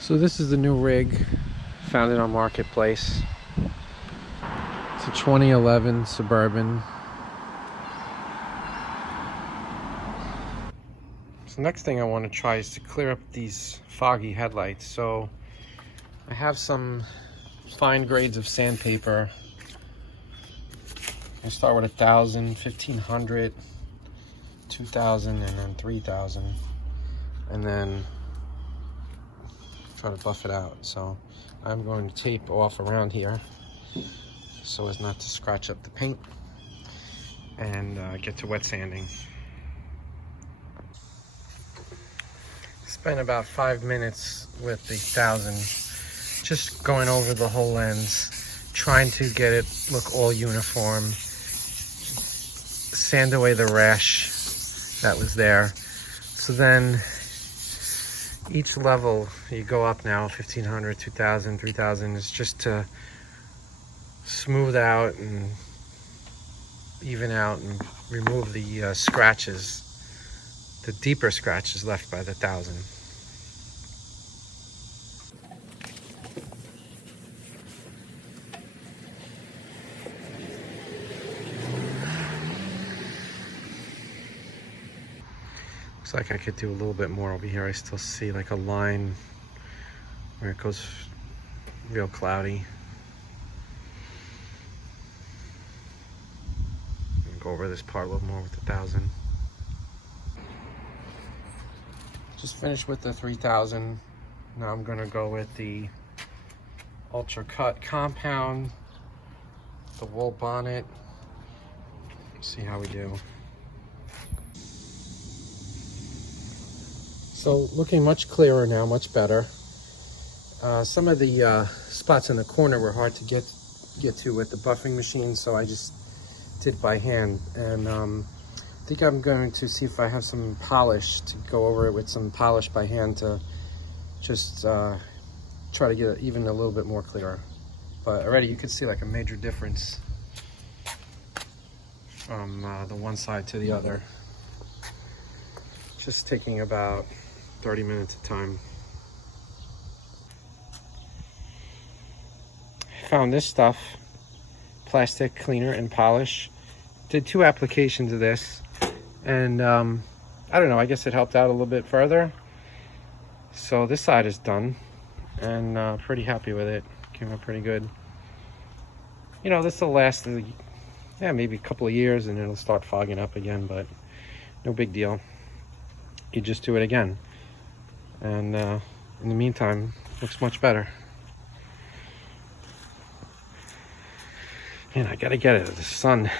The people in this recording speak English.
So this is the new rig, found it on Marketplace. It's a 2011 Suburban. So next thing I want to try is to clear up these foggy headlights. So I have some fine grades of sandpaper. I start with 1,000, 1,500, 2,000, and then 3,000, and then try to buff it out. So I'm going to tape off around here so as not to scratch up the paint, and get to wet sanding. Spent about 5 minutes with the 1,000, just going over the whole lens, trying to get it look all uniform, sand away the rash that was there. So then each level you go up now, 1,500, 2,000, 3,000, is just to smooth out and even out and remove the scratches, the deeper scratches left by the 1,000. Looks like I could do a little bit more over here. I still see like a line where it goes real cloudy. Go over this part a little more with the 1,000. Just finished with the 3,000. Now I'm gonna go with the ultra cut compound, the wool bonnet. See how we do. So looking much clearer now, much better. Some of the spots in the corner were hard to get to with the buffing machine, so I just did by hand. And I think I'm going to see if I have some polish to go over it with some polish by hand to just try to get it even a little bit more clearer. But already you can see like a major difference from the one side to the other. Just taking about 30 minutes of time. Found this stuff, plastic cleaner and polish. Did 2 applications of this, and I don't know, I guess it helped out a little bit further. So this side is done, and pretty happy with it. Came out pretty good. You know, this will last maybe a couple of years, and it'll start fogging up again, but no big deal. You just do it again, and in the meantime, looks much better. Man, I gotta get it. The sun.